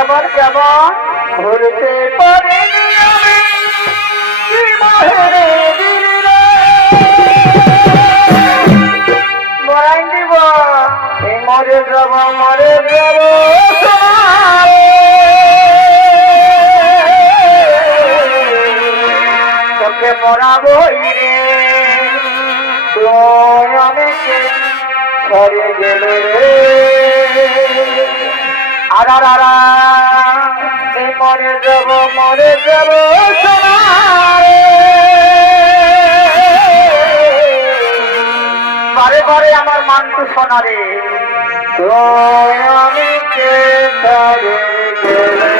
কেমন কেমন ঘুরতে পারিনি আমি মরাই দিব মরে যাব মরে যাব তোকে মরাবই রে তুই অনেকে সরে গেলে রে আরা মরে যাব বারে বারে আমার মান্তু শোনা রে তুই অনেকে সরে গেলে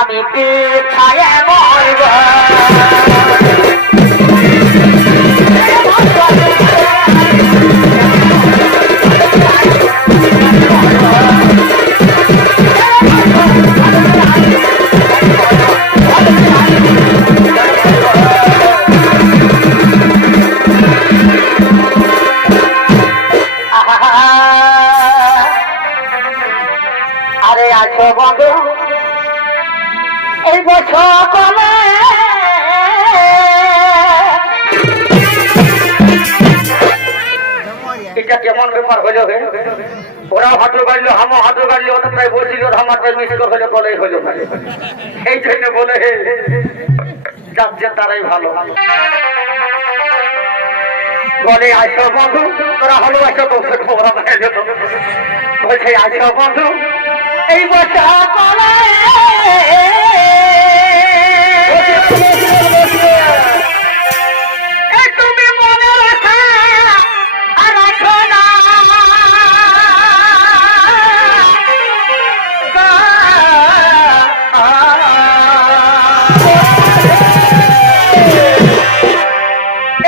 আমি পেট খায় মরব আরে আছো বন্ধু এই বছর কমে এটা কেমন ব্যাপার হইল হে ওরাও হাত গাড়লো আমও হাত গাড়লি ওটা প্রায় বলছিল আমার প্রায় মিষ্টি হইল বলেই হইল এই জন্য বলে হে যাচ্ছে তারাই ভালো বলে আসো বন্ধু তোরা হলো আসো তো ওরা দেখা যেত বলছে আসো বন্ধু এই বছর কমে তুমি মনে রাখা আর রাখো না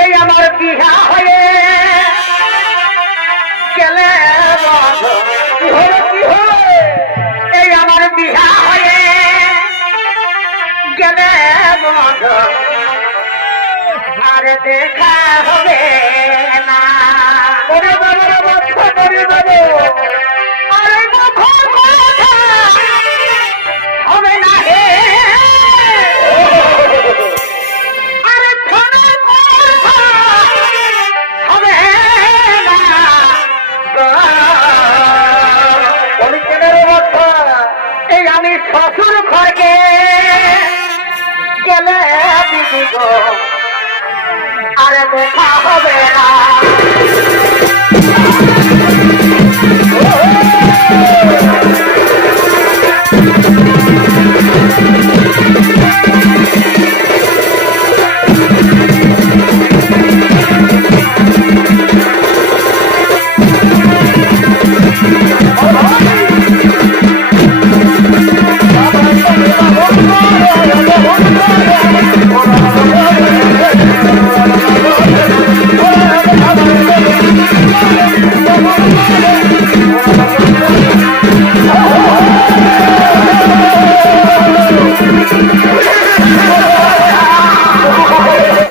এই আমার বিহা হয়ে গেলে কি হলো এই আমার বিহা হয়ে গেলে আর দেখা হবে না ওরে বাবার বাচ্চা করে দেবো আরে মুখর কথা হবে না হে আরে ফোনে কথা হবে না বলি কেন রে বাচ্চা এই আমি শ্বশুর ঘরকে গেলে দিদি গো আর দেখা হবে না Oh,